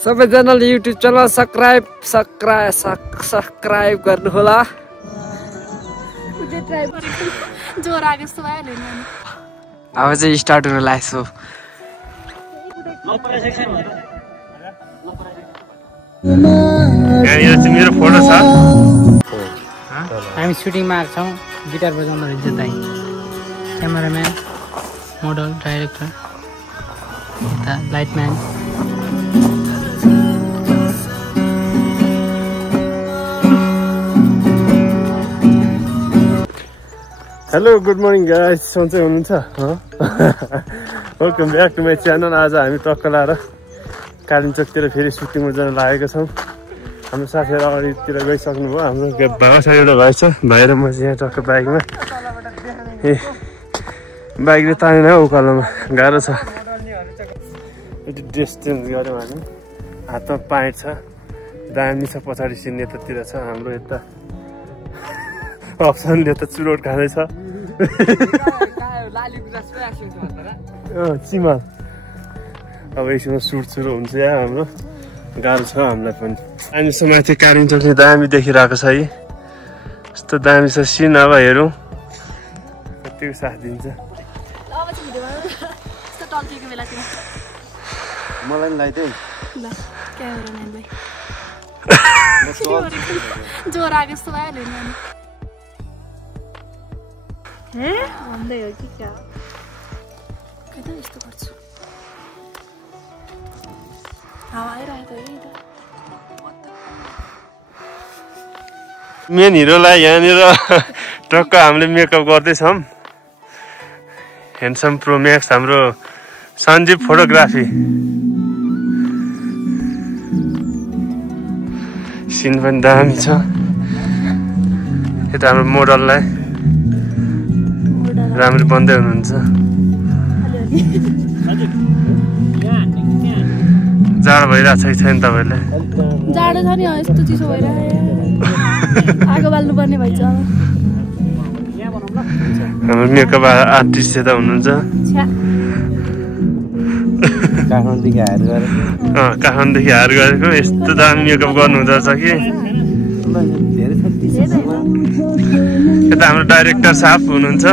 सबैजनाले YouTube channel subscribe गर्नुहोला। अब चाहिँ स्टार्ट हुन लाग्यो। यहाँनिर चाहिँ मेरो फोटो छ। हामी सुटिङमा आएको छौँ। गिटार बजाउनु रहेछ दाइ। Cameraman, model, director, lightman. Hello good morning guys, सन्चै हुनुहुन्छ? Welcome back to my channel. आज हामी टक्क लाएर कालिम्पोङतिर फेरि सुटिङमा जान लागेका छौँ। हाम्रो साथीहरू अगाडितिर गइसक्नु भयो। हाम्रो भाइ छ, एउटा भाइ छ, भाइ र म चाहिँ यहाँ टक्क बाइकमा। ए बाइकले तानेन उकालोमा गाह्रो छ। यति ड्रेस चेन्ज गऱ्यौँ हामी। हातमा पाइट छ, दामी छ। पछाडि सिन यतातिर छ। हाम्रो यता अप्सनले त चुरोट खाँदैछ। चिमा अब एकछिनमा सुट सुरु हुन्छ या हाम्रो। गाह्रो छ हामीलाई पनि। हामीसँग माथि कालिम्पोङ दामी देखिरहेको छ है। यस्तो दामी छ सिन। अब हेरौँ कतिको साथ दिन्छ। मलाई लगाइदिए भन्दै हो कि क्या? किन यस्तो गर्छु? हावा आइरहेको मेन हिरोलाई यहाँनिर टक्क हामीले मेकअप गर्दैछौँ। ह्यान्डसम प्रो म्याक्स हाम्रो सञ्जीव फोटोग्राफी। सिन पनि दामी छ। यता हाम्रो मोडललाई राम्रो बन्दै हुनुहुन्छ। जाडो भइरहेको छ छैन तपाईँलाई? जाडो छ नि, यस्तो चिसो भइरहेको। आगो बाल्नु पर्ने भइन्छ। हाम्रो मेकअप आर्टिस्ट यता हुनुहुन्छ। काठमाडौँदेखि हायर गरेको। यस्तो दामी मेकअप गर्नुहुँदो रहेछ कि। यता हाम्रो डाइरेक्टर साहब हुनुहुन्छ।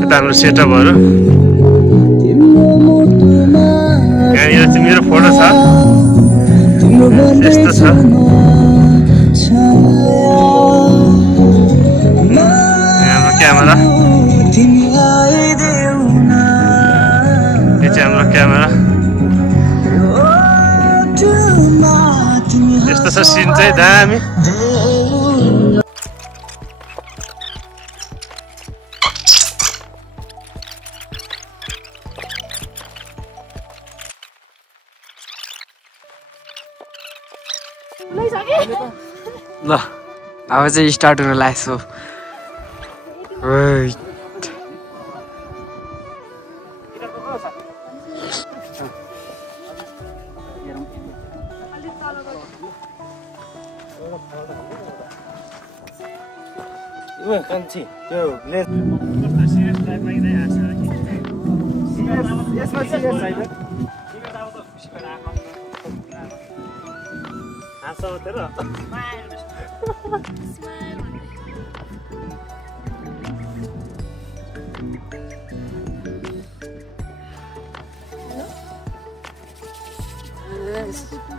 यता हाम्रो सेटअपहरू। यहाँनिर चाहिँ मेरो फोटो छ। यस्तो छ। हाम्रो क्यामेरा। यो चाहिँ हाम्रो क्यामेरा। यस्तो छ सिन चाहिँ दामी। ल अब चाहिँ स्टार्ट हुन लाग्यो।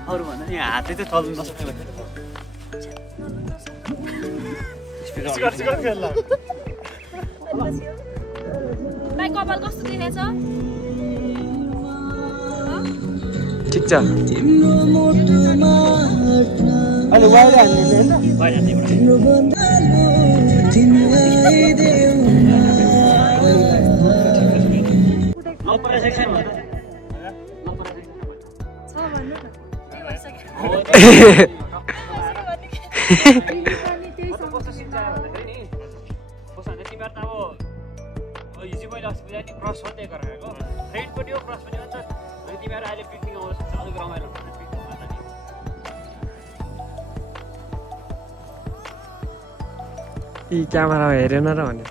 अरू भन्दा यहाँ हातले चाहिँ चल्नु नसक्छ। कपाल कस्तो देखेछ? ठिक छ। अहिले वाइड हान्ने यी क्यामेरा हेरेन र भने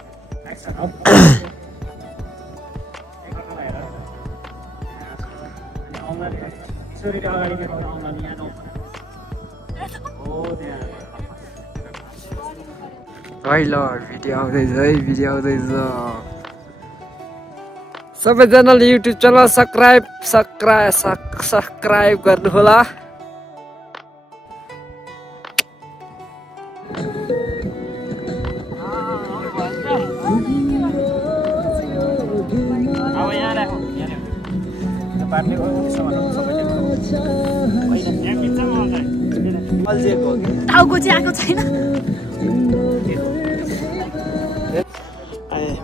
ल भिडियो आउँदैछ है भिडियो आउँदैछ सबैजनाले युट्युब च्यानल सब्सक्राइब गर्नुहोला टाउको चाहिँ आएको छैन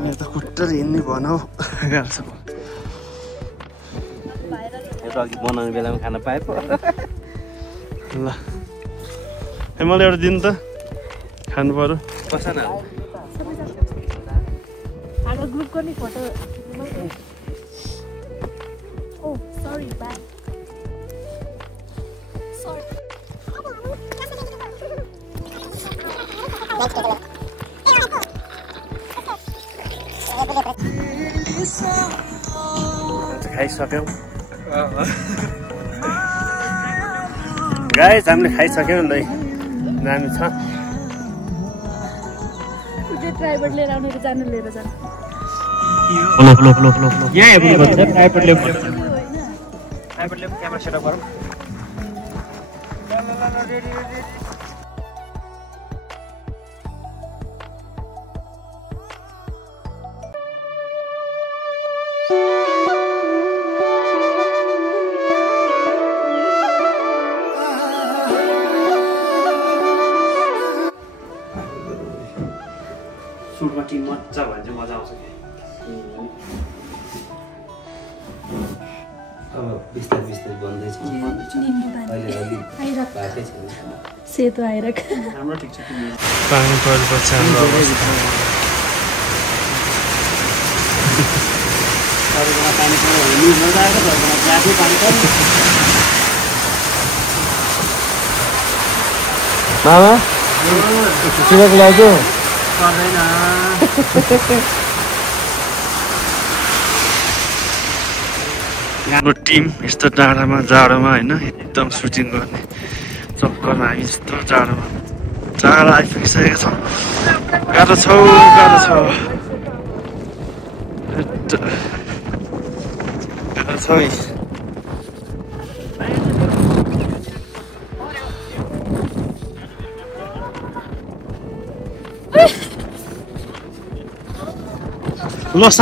मेरो त खुट्टा हिँड्ने भनौ गाल्छ बनाउने बेलामा खान पाए पो ल मलाई एउटा दिन त खानु पर्यो बसन हाम्रो ग्रुपको नि फोटो ओ सरी बाइ खाइसक्यौँ गाइस हामीले खाइसक्यौँ ल नानी छ ड्राइभर लिएर आउने जानु लिएर जानु यहाँ हेर्नुपर्छ ड्राइभर क्यामेरा सेटअप गरौँ सुटमा टिम मजा भयो भने चाहिँ मजा आउँछ कि अब बिस्तारै बिस्तारै बन्दैछ सेतो आइरक राम्रो ठिक छ पानी परेपछि हाम्रो पानी मामा चिरक लाग्यो हाम्रो टिम यस्तो डाँडामा जाडोमा होइन एकदम सुटिङ गर्ने चक्करमा हामी यस्तो जाडोमा जाडो आइपुगिसकेको छौँ गाह्रो छ ल